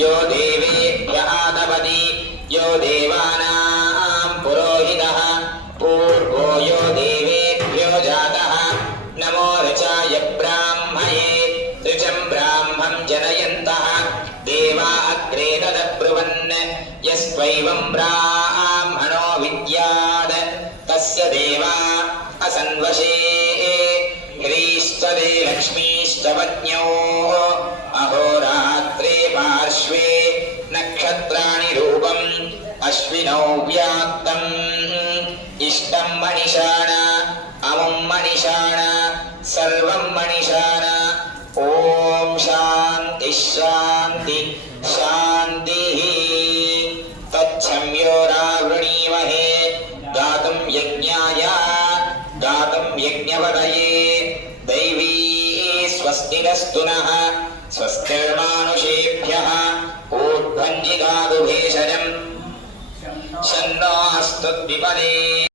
यो देवेभ्य आदपति यो देवानां पुरोहितः पूर्वो यो देवेभ्यो जातः नमो ऋचाय ब्राह्मये ऋचं ब्राह्मं जनयन्तः देवा अग्रे तदब्रुवन् यस्त्वैवं ब्राह्मणो विद्यात् तस्य देवा असन्वशे ह्रीश्चदे लक्ष्मीश्च पत्न्यो अहोरात्रे पार्श्वे नक्षत्राणि रूपम् अश्विनौ व्याक्तम् इष्टं मणिषाण अमुं मणिषाण सर्वं मणिषाण ॐ शान्ति शान्ति शान्तिः तच्छम्योरावृणीमहे गातुं यज्ञाय गातुं यज्ञपतये दैवी स्वस्तिरस्तु नः स्वस्तिर्मानुषेभ्यः ऊर्ध्वञ्जिगातु भेषजम् शन्नो अस्तु द्विपदे।